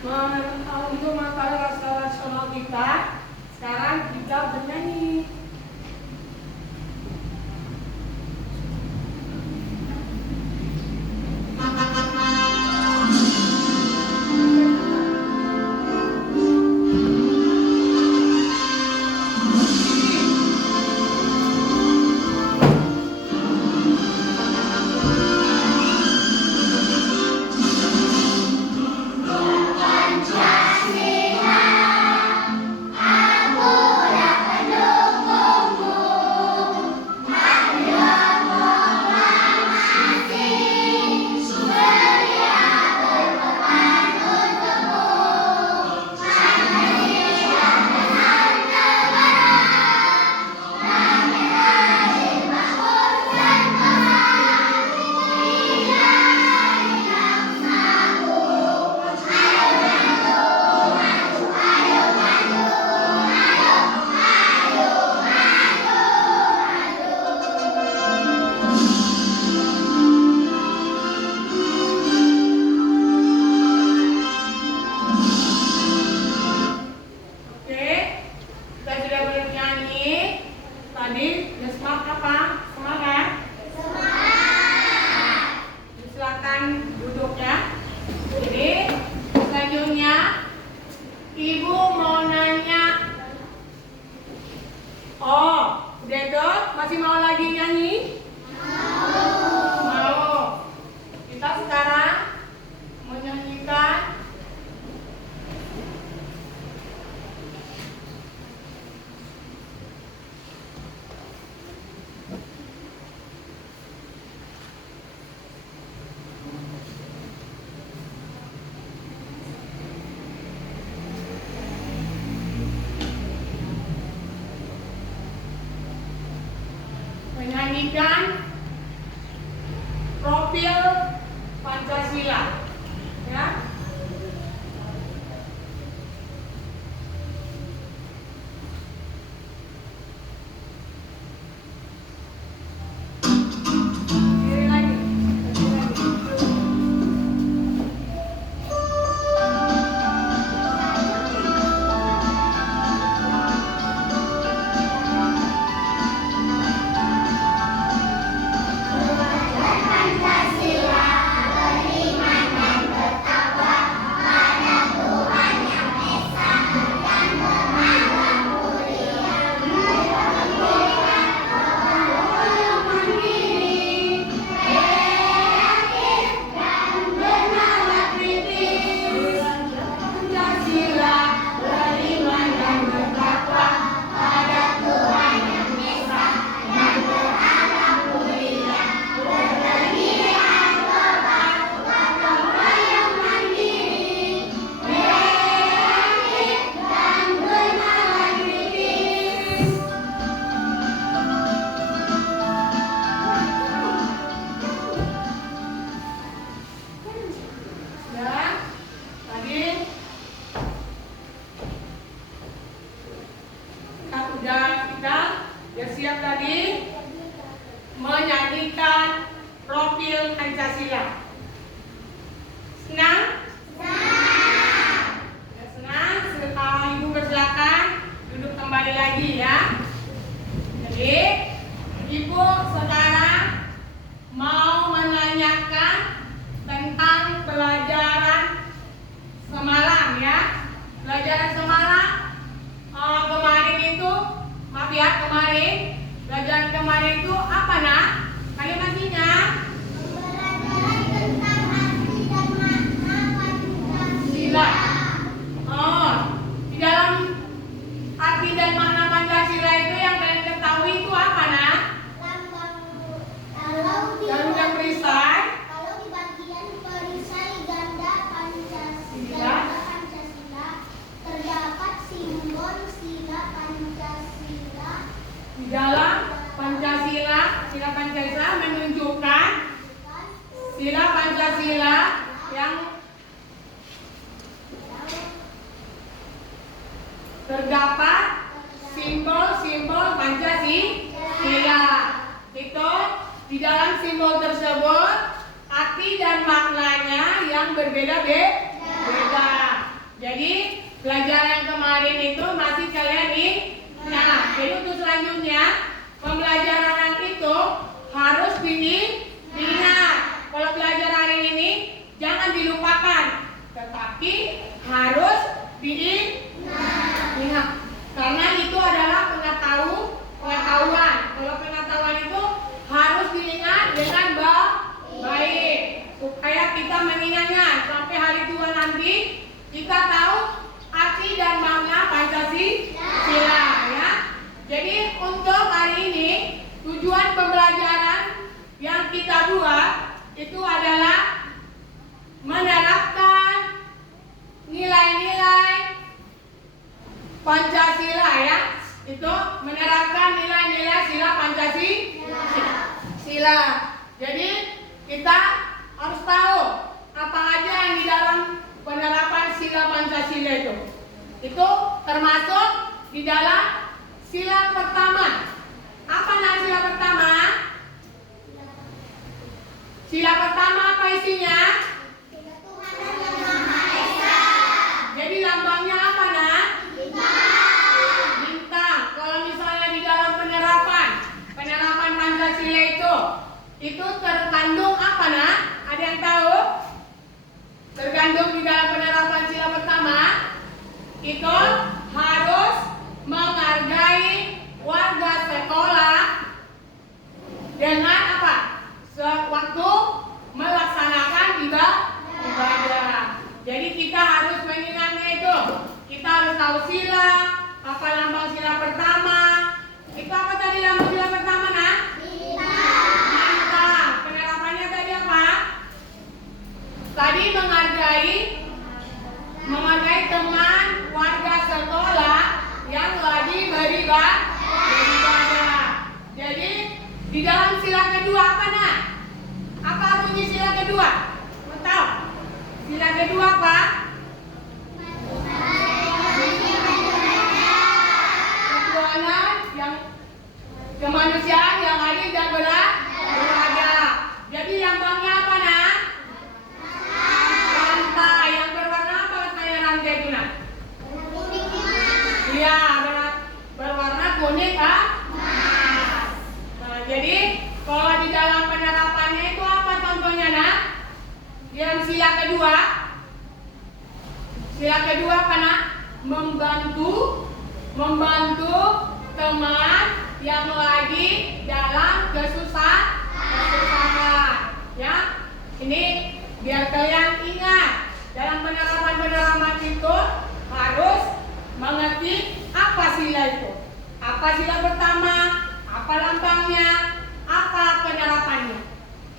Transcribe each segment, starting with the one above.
untuk materi rasa rasional kita. Sekarang kita bernyanyi. Masih mau lagi nyanyi? Mau. Kita sekarang menyanyikan profil Pancasila, ya. Siap tadi menyanyikan profil Pancasila. Senang? Senang. Ya, senang. Ibu bersilakan duduk kembali lagi ya. Jadi Ibu sekarang mau menanyakan tentang pelajaran semalam ya. Pelajaran semalam kemarin itu, maaf ya, pelajaran kemarin itu apa nak? Kalian masih ingat? Pembelajaran tentang arti dan makna Pancasila. Oh, di dalam arti dan makna Pancasila itu yang kalian ketahui itu apa nak? Garuda perisai. Kalau di bagian perisai ganda Pancasila terdapat simbol sila Pancasila. Di dalam Pancasila, sila Pancasila menunjukkan sila Pancasila yang terdapat simbol-simbol Pancasila. Itu di dalam simbol tersebut arti dan maknanya yang berbeda-beda. jadi untuk selanjutnya pembelajaran itu harus diingat. Kalau belajar hari ini jangan dilupakan, tetapi harus diingat. Karena itu adalah pengetahuan. Kalau pengetahuan itu harus diingat dengan baik, supaya kita mengingatnya sampai hari tua nanti kita tahu arti dan makna Pancasila, ya. Jadi untuk hari ini tujuan pembelajaran yang kita buat itu adalah menerapkan nilai-nilai Pancasila, ya. Itu menerapkan nilai-nilai sila Pancasila. Jadi kita harus tahu apa aja yang di dalam penerapan sila Pancasila itu. Itu termasuk di dalam sila pertama. Apa sila pertama? Sila pertama apa isinya? Tuhan yang Maha Esa. Jadi lambangnya apa, Nak? Bintang. Kalau misalnya di dalam penerapan Pancasila itu terkandung apa, Nak? Ada yang tahu? Terkandung di dalam penerapan sila pertama itu harus menghargai warga sekolah dengan apa? Sewaktu melaksanakan ibadah. Jadi kita harus mengingatnya itu. Kita harus tahu sila, apa lambang sila pertama. Itu apa tadi lambang sila pertama, Nak? Bintang. Penerapannya tadi apa? Tadi menghargai teman warga sekolah yang lagi beribadah. Jadi di dalam sila kedua apa, Nak? Apa bunyi sila kedua? Mau tahu? Sila kedua apa? Ketuhanan yang kemanusiaan yang adil dan beradab. Jadi lambangnya apa, Nak? Rantai. Yang berwarna apa rasanya rantai itu, Nak? Iya, berwarna kuning, Pak. Nah, jadi kalau di dalam penerapannya itu apa contohnya, Nak? Yang sila kedua apa, Nak? Membantu teman yang lagi dalam kesusahan, ya. Ini biar kalian ingat dalam penerapan itu harus mengerti apa sila itu, apa sila pertama, apa lambangnya, apa penerapannya.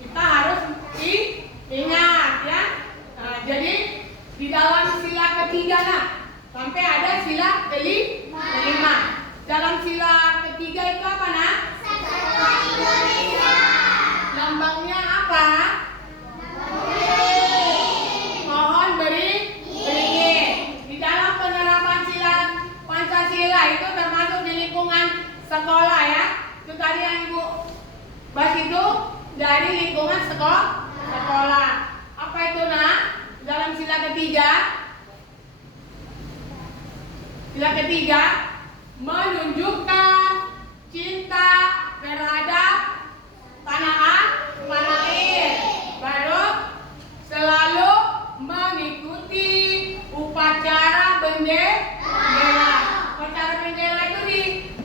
Kita harus ingat, ya. Nah, jadi di dalam sila ketiga, Nah, sampai ada sila kelima. Dalam sila ketiga itu apa, Nah? Satuan Indonesia. Lambangnya apa? Mohon beringin. Di dalam penerapan sila Pancasila itu termasuk di lingkungan sekolah, ya. Itu tadi yang Ibu bahas itu dari lingkungan sekolah. Apa itu, Nak? Dalam sila ketiga menunjukkan cinta terhadap tanah air. Baru selalu mengikuti upacara bendera. Upacara bendera itu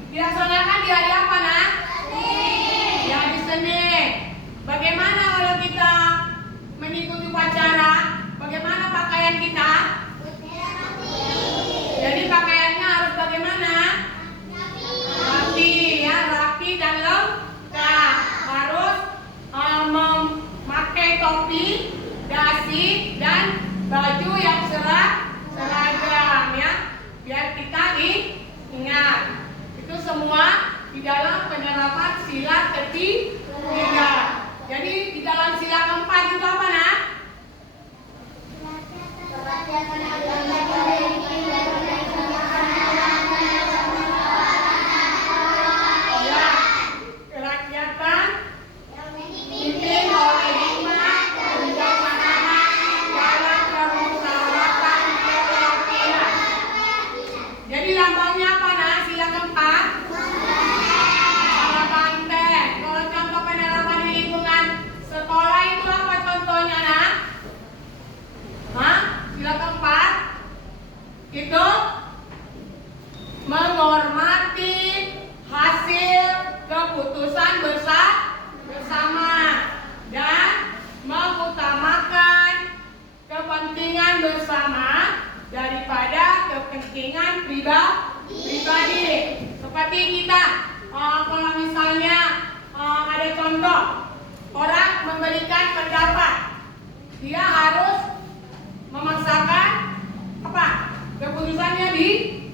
dilaksanakan di hari apa, Nak? Di hari Senin. Bagaimana kalau kita mengikuti upacara? Bagaimana pakaian kita? Jadi pakaiannya harus bagaimana? Rapi, ya, rapi dan lengkap. Harus memakai topi, dasi, dan baju yang seragam, ya. Biar kita ingat. Itu semua di dalam penerapan sila ketiga. Jadi di dalam sila keempat itu apa, Nak? Ya, kerakyatan yang dipimpin oleh hikmah dan kebijaksanaan dalam permusyawaratan keyakinan. Jadi lambangnya apa, Nak? Sila keempat. itu menghormati hasil keputusan bersama dan mengutamakan kepentingan bersama daripada kepentingan pribadi. Seperti kita, kalau misalnya ada contoh orang memberikan pendapat, dia harus memaksakan apa? Keputusannya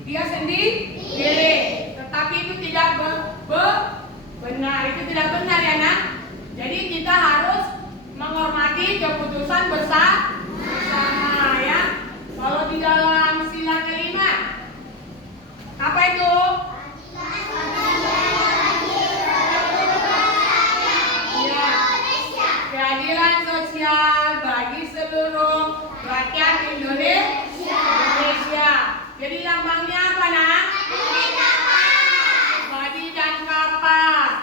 dia sendiri. Tetapi itu tidak benar, itu tidak benar ya nak. Jadi kita harus menghormati keputusan bersama ya. Kalau di dalam sila kelima, apa itu? Ya, keadilan sosial bagi seluruh rakyat Indonesia. Jadi lambangnya apa nak? Padi dan kapas.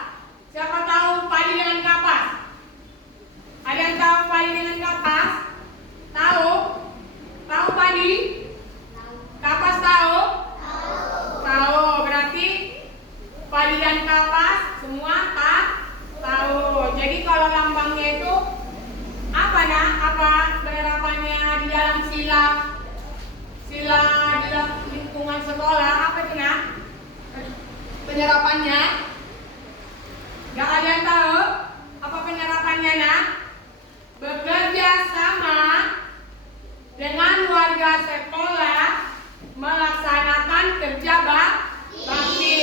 Siapa tahu padi dengan kapas? Ada yang tahu padi dengan kapas? Tahu? Tahu padi? Kapas tahu? Tahu. Berarti padi dan kapas semua tahu. Jadi kalau lambangnya itu apa nak? Apa penerapannya di dalam sila di dalam lingkungan sekolah? Apa itu nak? Penerapannya? Gak ada yang tahu? Apa penerapannya nak? Bekerja sama dengan warga sekolah melaksanakan kerja bakti.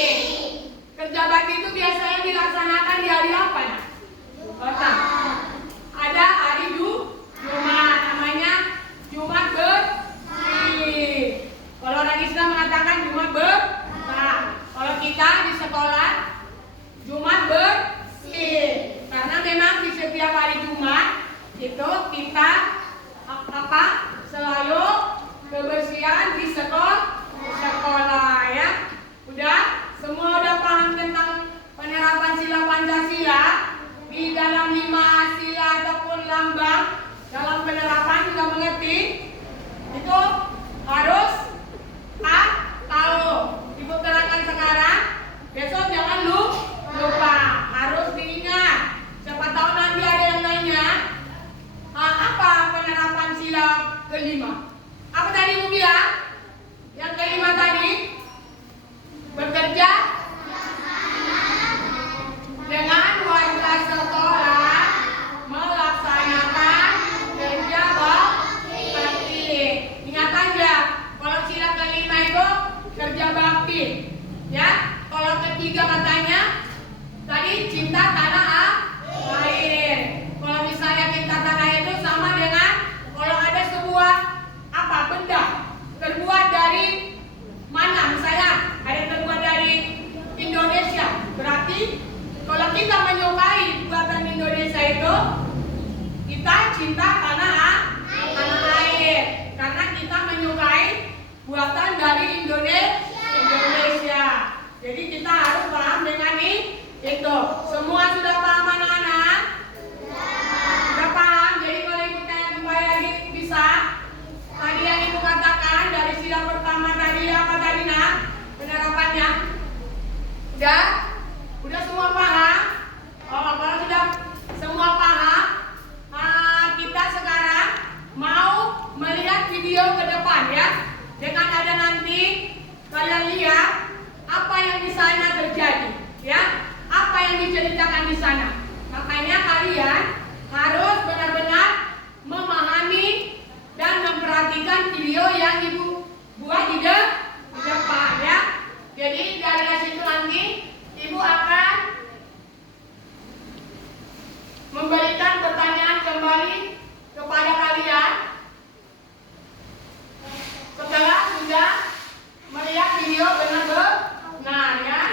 Kerja bakti itu biasanya dilaksanakan di hari apa nak? Ada hari Jumat, namanya Jumat bersih. Kalau orang Islam mengatakan Jumat berkah. Kalau kita di sekolah Jumat bersih. Karena memang di setiap hari Jumat itu kita selalu kebersihan di sekolah ya. Udah? Semua udah paham tentang penerapan sila Pancasila di dalam 5 sila ataupun lambang dalam penerapan sudah mengerti? Itu harus tahu. Ibu terangkan sekarang, besok jangan lupa, harus diingat. Siapa tahu nanti ada yang nanya, apa penerapan sila kelima? Apa tadi ibu bilang? Yang kelima tadi, bekerja dengan warga sekolah melaksanakan kerja bakti. Ingat aja, kalau sila kelima itu kerja bakti, ya. Kalau ketiga katanya tadi cinta tanah air. Kalau misalnya cinta tanah itu sama dengan kalau ada sebuah benda terbuat dari mana? Misalnya ada terbuat dari Indonesia, berarti kalau kita menyukai buatan Indonesia itu kita cinta tanah air, karena kita menyukai buatan dari Indonesia. Jadi kita harus paham dengan itu. Semua sudah paham anak-anak? Sudah paham? Jadi kalau ibu tanya kembali lagi bisa. Tadi yang ibu katakan dari sila pertama tadi apa tadi nak? Penerapannya? Udah semua paham? Kalau sudah semua paham, kita sekarang mau melihat video ke depan ya. Dengan ada nanti kalian lihat apa yang di sana terjadi, ya. Apa yang diceritakan di sana. Makanya kalian harus benar-benar memahami dan memperhatikan video yang ibu buat di depan ya. Jadi dari situ nanti ibu akan memberikan pertanyaan kembali kepada kalian setelah sudah melihat video benar-benar ya.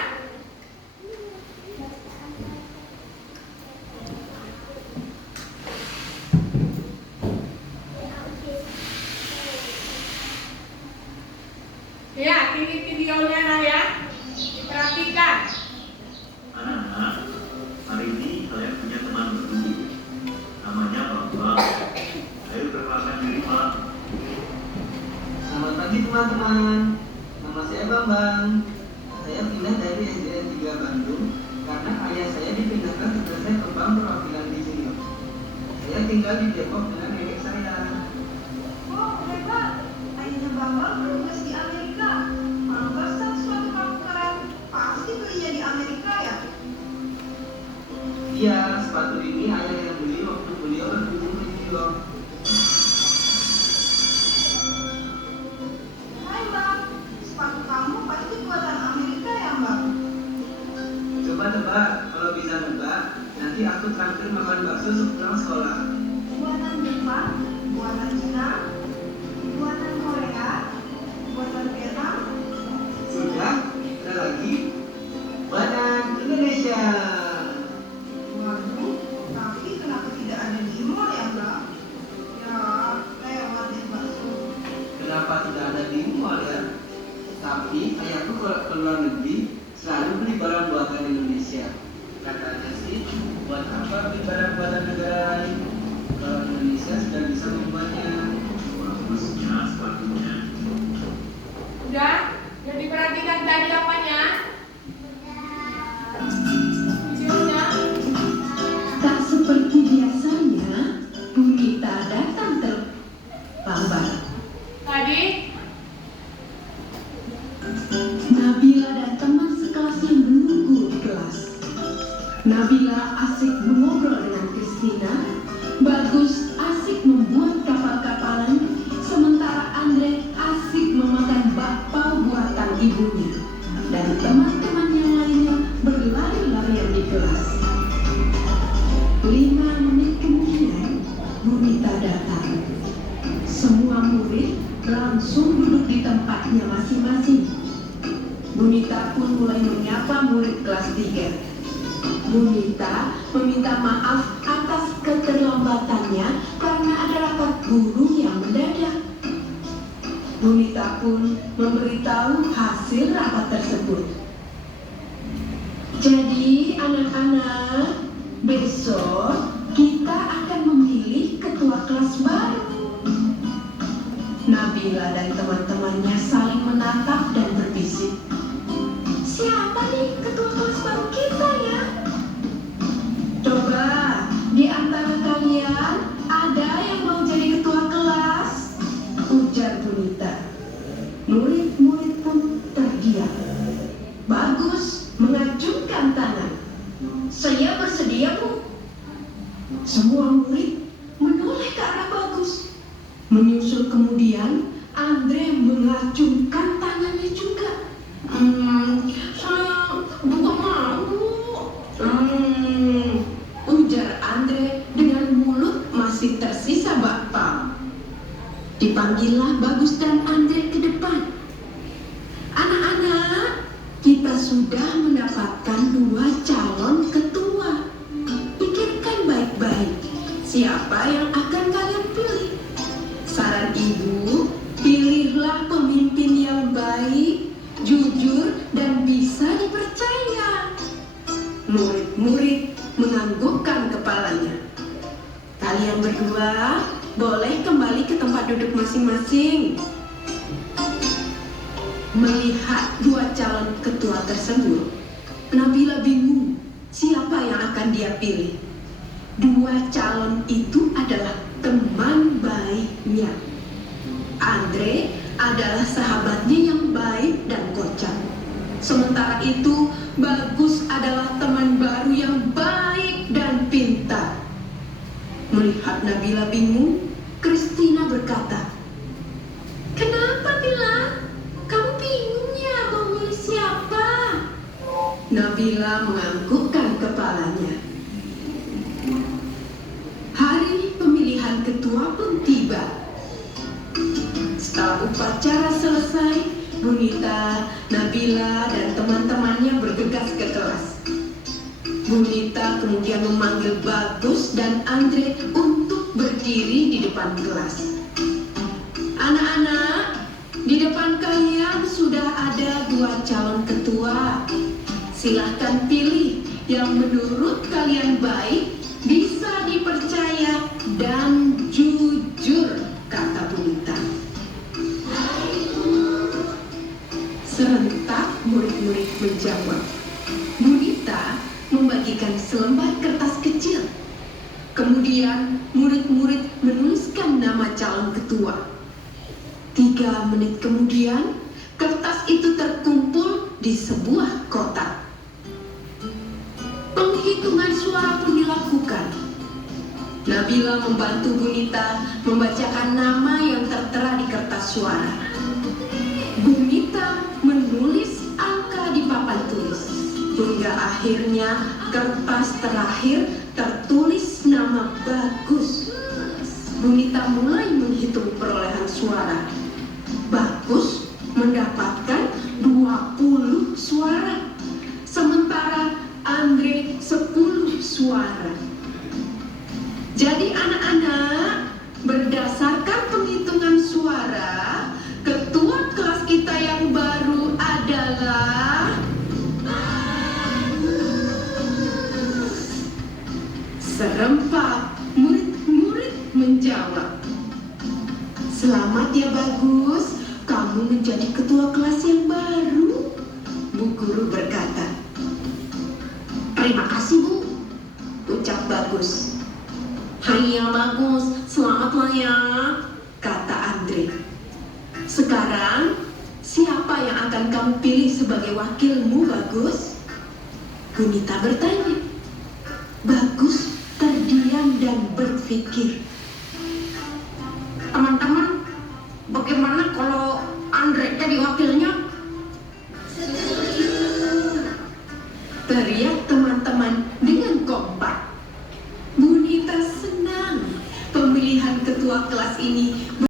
Ya, ini videonya nah ya, diperhatikan. Anak-anak, hari ini kalian punya teman baru, namanya Bambang. Ayo perkenalkan diri, Pak. Selamat pagi, pagi teman-teman, nama saya Bambang. Saya pindah dari SDN 3 Bandung karena ayah saya dipindahkan tugasnya ke bank perwakilan di sini. Saya tinggal di Depok dengan nenek saya. Oh, hebat. Ayahnya Bambang bertugas di Amerika. Kalau besar suatu kamu keren, pasti belinya di Amerika ya? Iya, sepatu ini ayah yang beli waktu beliau berkunjung ke New York. Hai Bang, sepatu kamu pasti buatan Amerika ya Bang? Coba tebak, kalau bisa nebak, nanti aku traktir makan bakso sepulang sekolah. Buatan Jepang, buatan Cina, buatan Korea, buatan Vietnam. Sudah, ada lagi. Buatan Indonesia. Waduh, tapi kenapa tidak ada di mall ya Bang? Ya, lewat deh bakso. Kenapa tidak ada di mall ya? Tapi ayahku kalau ke luar negeri selalu beli barang buatan Indonesia. Katanya sih, buat apa beli barang buatan negara lain? Kalau Indonesia sudah bisa membuatnya. Bagusnya sepatunya. Udah? Yang diperhatikan tadi apanya? Videonya? Tak seperti biasanya, Bunita datang terlambat. Tadi? Nabila dan teman sekelasnya menunggu di kelas. Nabila asik mengobrol dengan Christina, Bagus asik membuat kapal-kapalan, sementara Andre asik memakan bakpao buatan ibunya. Dan teman-teman yang lainnya berlari-larian di kelas. 5 menit kemudian, Bunita datang. Semua murid langsung duduk di tempatnya masing-masing. Bunita pun mulai menyapa murid kelas 3. Bunita meminta maaf atas keterlambatannya karena ada rapat guru yang mendadak. Bunita pun memberitahu hasil rapat tersebut. Jadi anak-anak, besok kita akan memilih ketua kelas baru. Nabila dan teman-temannya saling menatap dan berbisik. Siapa nih ketua kelas baru kita ya? Coba di antara kalian ada yang mau jadi ketua kelas? Ujar Bunita. Murid-murid pun terdiam. Bagus mengacungkan tangan. Saya bersedia, Bu. Semua murid menoleh ke arah Bagus. Menyusul kemudian Andre mengacungkan tangannya juga. Saya bukan mau. Ujar Andre dengan mulut masih tersisa bakpao. Dipanggillah Bagus dan Andre ke depan. Anak-anak, kita sudah mendapatkan 2 calon ketua. Pikirkan baik-baik, siapa yang akan kalian pilih? Saran ibu, pilihlah pemimpin yang baik, jujur, dan bisa dipercaya. Murid-murid menganggukkan kepalanya. Kalian berdua boleh kembali ke tempat duduk masing-masing. Melihat 2 calon ketua tersebut, Nabila bingung siapa yang akan dia pilih. 2 calon itu adalah teman baiknya. Andre adalah sahabatnya yang baik dan kocak. Sementara itu, Bagus adalah teman baru yang baik dan pintar. Melihat Nabila bingung, Christina berkata, "Kenapa, Bila? Kamu bingung ya mau milih siapa?" Nabila menganggukkan kepalanya. Hari pemilihan ketua pun tiba. Setelah upacara selesai, Bunita, Nabila, dan teman-temannya bergegas ke kelas. Bunita kemudian memanggil Bagus dan Andre untuk berdiri di depan kelas. Anak-anak, di depan kalian sudah ada 2 calon ketua. Silahkan pilih yang menurut kalian baik, bisa dipercaya, dan jujur, kata Bunita. Hari Serentak murid-murid menjawab. Bunita membagikan selembar kertas kecil. Kemudian murid-murid menuliskan nama calon ketua. 3 menit kemudian, kertas itu terkumpul di sebuah kotak. Penghitungan suara pun dilakukan. Nabila membantu Bunita membacakan nama yang tertera di kertas suara. Bunita menulis angka di papan tulis. Hingga akhirnya kertas terakhir tertulis nama Bagus. Bunita mulai menghitung perolehan suara. Bagus mendapatkan 20 suara. Sementara Andre 10 suara. Jadi anak-anak, berdasarkan penghitungan suara, ketua kelas kita yang baru adalah serempak murid-murid menjawab. Selamat ya Bagus, kamu menjadi ketua kelas yang baru. Bu guru berkata. Terima kasih Bu, ucap Bagus. Hai ya Bagus, selamatlah ya, kata Andre. Sekarang, siapa yang akan kamu pilih sebagai wakilmu Bagus? Bunita bertanya. Bagus terdiam dan berpikir. Teman-teman, bagaimana kalau Andre jadi wakilnya? Teriak teman-teman dengan kompak. Bunita senang pemilihan ketua kelas ini